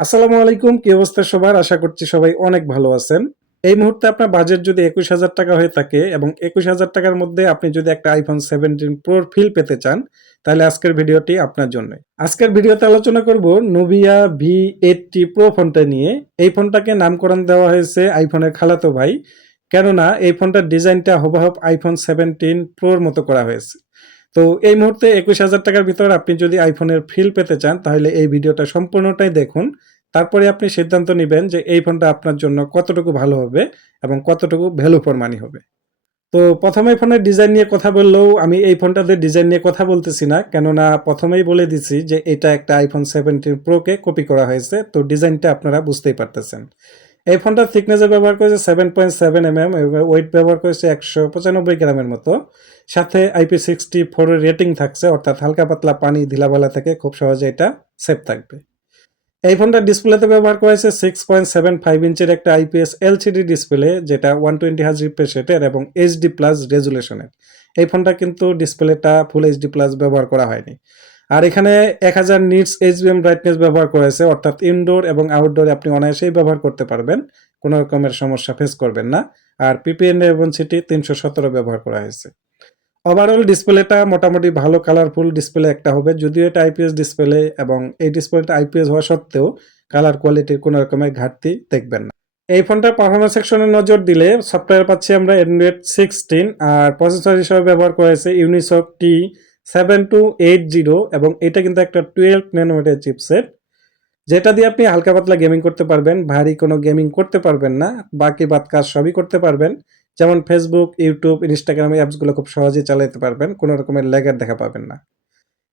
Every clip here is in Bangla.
আসসালামু আলাইকুম। কি অবস্থা সবার? আশা করছি সবাই অনেক ভালো আছেন। এই মুহূর্তে আপনার বাজেট যদি ৳২১,০০০ হয়ে থাকে এবং ৳২১,০০০ র মধ্যে আপনি যদি একটা iPhone 17 Pro র ফিল পেতে চান, তাহলে আজকের ভিডিওটি আপনার জন্যই। আজকের ভিডিওতে আলোচনা করব Nubia V80 Pro ফোনটা নিয়ে। এই ফোনটাকে নামকরণ দেওয়া হয়েছে iPhone এর খালাতো ভাই। কেননা এই ফোনটার ডিজাইনটা হুবহু iPhone 17 Pro র মতো করা হয়েছে। তো এই মুহূর্তে ৳২১,০০০ র ভিতর আপনি যদি iPhone এর ফিল পেতে চান, তাহলে এই ভিডিওটা সম্পূর্ণটাই দেখুন। তারপরে আপনি সিদ্ধান্ত নিবেন যে এই ফোনটা আপনার জন্য কতটুকু ভালো হবে এবং কতটুকু ভ্যালু ফর মানি হবে। তো ১ম এই ফোনের ডিজাইন নিয়ে কথা বললেও আমি এই ফোনটাতে ডিজাইন নিয়ে কথা বলতেছি না। কেননা ১ম এই বলে দিচ্ছি যে এটা একটা iPhone 17 Pro কে কপি করা হয়েছে। তো ডিজাইনটা আপনারা বুঝতেই পারতেছেন। এই ফোনটার থিকনেসে ব্যবহার করেছে 7.7 এবং ওয়েট ব্যবহার করেছে ১৯৫ গ্রামের মতো। সাথে IP64 এর রেটিং থাকছে, অর্থাৎ হালকা পাতলা পানি, ধুলাবালা থেকে খুব সহজে এটা সেফ থাকবে। এই ফোনটার ডিসপ্লেতে ব্যবহার করা হয়েছে 6.75 ইঞ্চির একটা IPS LCD ডিসপ্লে, যেটা 120 হার্জ রিফ্রেশ রেটের এবং HD+ রেজুলেশনের। এই ফোনটা কিন্তু ডিসপ্লেটা ফুল HD+ ব্যবহার করা হয়নি। আর এখানে 1000 নিটস HBM ব্রাইটনেস ব্যবহার করা হয়েছে, অর্থাৎ ইনডোর এবং আউটডোরে আপনি অনায়াসেই ব্যবহার করতে পারবেন। কোনো রকমের সমস্যা ফেস করবেন না। আর PPN রেভেনসিটি 317 ব্যবহার করা হয়েছে। ওভারঅল ডিসপ্লেটা মোটামুটি ভালো কালারফুল ডিসপ্লে একটা হবে, যদিও এটা আইপিএস ডিসপ্লে এবং এই ডিসপ্লেটা আইপিএস হওয়া সত্ত্বেও কালার কোয়ালিটির কোনো রকমের ঘাটতি দেখবেন না। এই ফোনটার পারফরমেন্স সেকশনে নজর দিলে সফটওয়্যার পাচ্ছি আমরা অ্যান্ড্রয়েড 16 আর প্রসেসর হিসেবে ব্যবহার করা হয়েছে ইউনিসক T7280 এবং এটা কিন্তু একটা 12 ন্যানোমিটার চিপসেট, যেটা দিয়ে আপনি হালকা পাতলা গেমিং করতে পারবেন, ভারী কোনো গেমিং করতে পারবেন না। বাকি বাদ কাজ সবই করতে পারবেন, যেমন ফেসবুক, ইউটিউব, ইনস্টাগ্রাম অ্যাপসগুলো খুব সহজেই চালাতে পারবেন, কোনো রকমের ল্যাগের দেখা পাবেন না।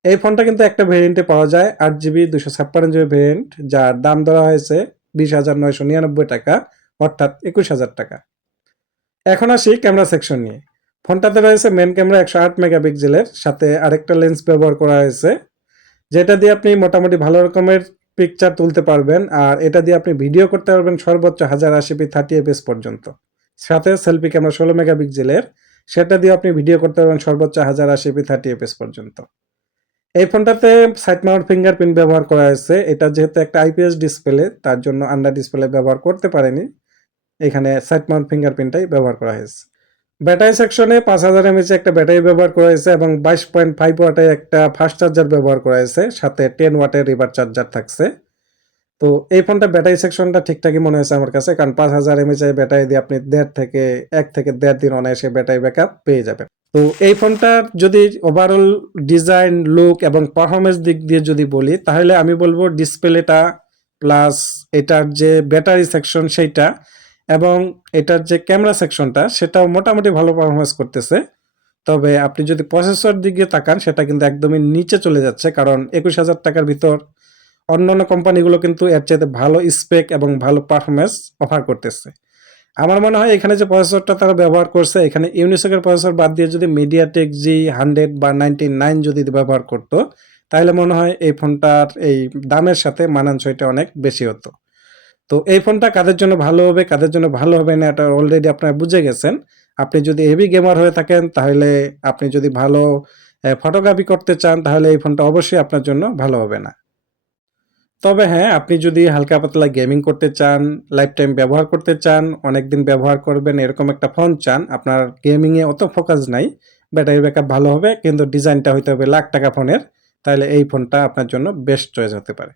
এই ফোনটা কিন্তু একটা ভেরিয়েন্টে পাওয়া যায়, 8GB 256GB ভেরিয়েন্ট, যার দাম ধরা হয়েছে ৳20,999, অর্থাৎ ৳21,000। এখন আসি ক্যামেরা সেকশন নিয়ে। ফোনটাতে রয়েছে মেন ক্যামেরা 108 মেগাপিক্সেলের, সাথে আরেকটা লেন্স ব্যবহার করা হয়েছে, যেটা দিয়ে আপনি মোটামুটি ভালো রকমের পিকচার তুলতে পারবেন। আর এটা দিয়ে আপনি ভিডিও করতে পারবেন সর্বোচ্চ 1080p 30fps পর্যন্ত। সাথে সেলফি ক্যামেরা 16 মেগাপিক্সেলের, সেটা দিয়ে আপনি ভিডিও করতে পারবেন সর্বোচ্চ 1080p 30fps পর্যন্ত। এই ফোনটাতে সাইড মাউন্ট ফিঙ্গারপ্রিন্ট ব্যবহার করা হয়েছে। এটা যেহেতু একটা আইপিএস ডিসপ্লে, তার জন্য আন্ডার ডিসপ্লে ব্যবহার করতে পারেনি। এখানে সাইড মাউন্ট ফিঙ্গারপ্রিন্টটাই ব্যবহার করা হয়েছে। ব্যাটারি সেকশনে 5000 mAh একটা ব্যাটারি ব্যবহার করা হয়েছে এবং 22.5 ওয়াটের একটা ফাস্ট চার্জার ব্যবহার করা হয়েছে, সাথে 10 ওয়াটের রিভার্স চার্জার থাকছে। তো এই ফোনটা ব্যাটারি সেকশনটা ঠিকঠাকই মনে হয়েছে আমার কাছে, কারণ 5000 mAh ব্যাটারি দিয়ে আপনি 1 থেকে 1.5 দিন অনায়াসে ব্যাটারি ব্যাকআপ পেয়ে যাবেন। তো এই ফোনটার যদি ওভারঅল ডিজাইন, লুক এবং পারফরমেন্স দিক দিয়ে যদি বলি, তাহলে আমি বলবো ডিসপ্লেটা প্লাস এটার যে ব্যাটারি সেকশন সেইটা এবং এটার যে ক্যামেরা সেকশনটা সেটাও মোটামুটি ভালো পারফরমেন্স করতেছে। তবে আপনি যদি প্রসেসর দিকে তাকান, সেটা কিন্তু একদমই নিচে চলে যাচ্ছে, কারণ ৳২১,০০০ ভিতর অন্যান্য কোম্পানিগুলো কিন্তু এর চাইতে ভালো স্পেক এবং ভালো পারফরমেন্স অফার করতেছে। আমার মনে হয় এখানে যে প্রসেসরটা তারা ব্যবহার করছে, এখানে ইউনিসকের প্রসেসর বাদ দিয়ে যদি মিডিয়াটেক G100 বা 99 যদি ব্যবহার করতো, তাহলে মনে হয় এই ফোনটার এই দামের সাথে মানানসইটা অনেক বেশি হতো। তো এই ফোনটা কাদের জন্য ভালো হবে, কাদের জন্য ভালো হবে না, এটা অলরেডি আপনারা বুঝে গেছেন। আপনি যদি হেভি গেমার হয়ে থাকেন, তাহলে আপনি যদি ভালো ফটোগ্রাফি করতে চান, তাহলে এই ফোনটা অবশ্যই আপনার জন্য ভালো হবে না। তবে হ্যাঁ, আপনি যদি হালকা পাতলা গেমিং করতে চান, লাইফ টাইম ব্যবহার করতে চান, অনেকদিন ব্যবহার করবেন, এরকম একটা ফোন চান, আপনার গেমিংয়ে অত ফোকাস নাই, ব্যাটারি ব্যাকআপ ভালো হবে, কিন্তু ডিজাইনটা হইতে হবে লাখ টাকা ফোনের, তাহলে এই ফোনটা আপনার জন্য বেস্ট চয়েস হতে পারে।